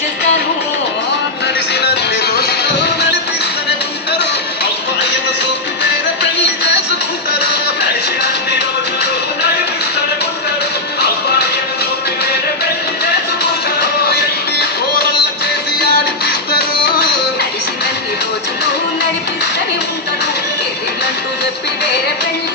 చేస్తాను. నడిసినన్ని రోజులు నడిపిస్తూనే ఉంటారు, అమ్మాయిని చూపి వేరే పెళ్లి చేసుకుంటారు. నడిసినన్ని రోజులు నడిపిస్తూనే ఉంటారు, అమ్మాయిని చూపి వేరే పెళ్లి చేసుకుంటారు. ఎన్ని కూరలు చేసి ఆడిపిస్తారు. నడిసినన్ని రోజులు నడిపిస్తూనే ఉంటారు, ఎదిలంటూ చెప్పి వేరే పెళ్లి